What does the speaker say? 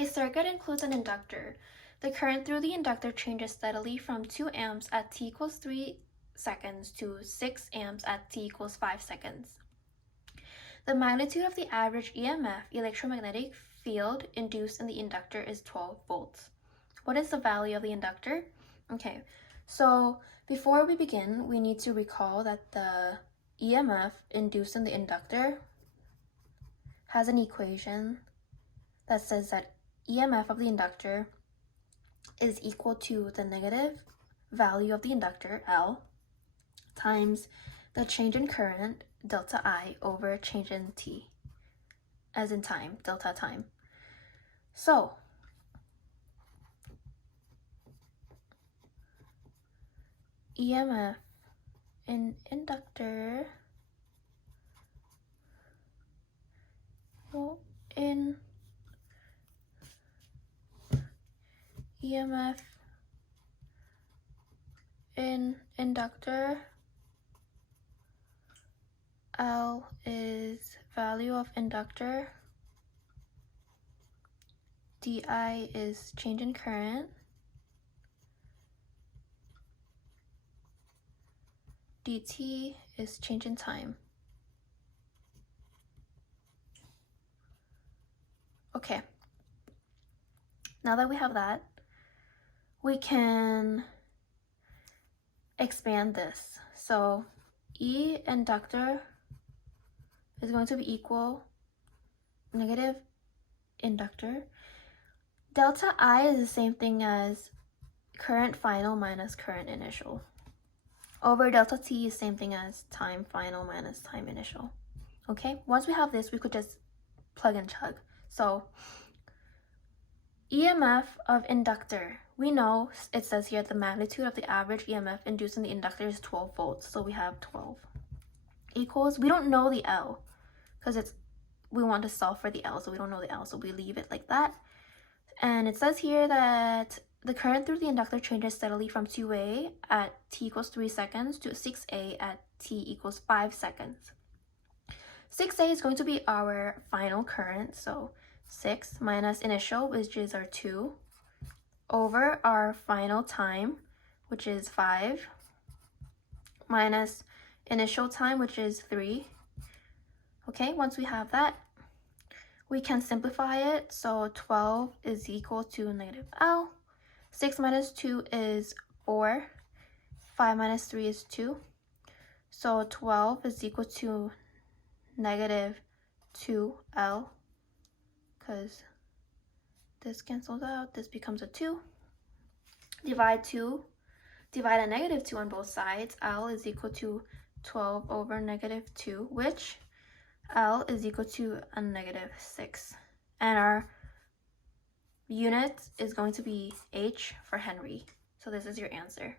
A circuit includes an inductor. The current through the inductor changes steadily from 2 amps at t equals 3 seconds to 6 amps at t equals 5 seconds. The magnitude of the average EMF, electromagnetic field, induced in the inductor is 12 volts. What is the value of the inductor? Okay, so before we begin, we need to recall that the EMF induced in the inductor has an equation that says that EMF of the inductor is equal to the negative value of the inductor, L, times the change in current, delta I, over change in T, as in time, delta time. So, EMF in inductor EMF in inductor, L is value of inductor, DI is change in current, dt is change in time. Okay, now that we have that, we can expand this. So E inductor is going to be equal negative inductor. Delta I is the same thing as current final minus current initial. Over delta T is same thing as time final minus time initial. Okay, once we have this, we could just plug and chug. So EMF of inductor, we know it says here the magnitude of the average EMF induced in the inductor is 12 volts. So we have 12 equals, we don't know the L because we want to solve for the L, so we don't know the L, so we leave it like that. And it says here that the current through the inductor changes steadily from 2A at t equals 3 seconds to 6A at t equals 5 seconds. 6A is going to be our final current, so 6 minus initial, which is our 2, over our final time, which is 5, minus initial time, which is 3. Okay, once we have that, we can simplify it. So 12 is equal to negative L. 6 minus 2 is 4. 5 minus 3 is 2. So 12 is equal to negative 2L, because this cancels out. This becomes a 2. Divide a negative 2 on both sides. L is equal to 12 over negative 2, which L is equal to a negative 6. And our unit is going to be H for Henry. So this is your answer.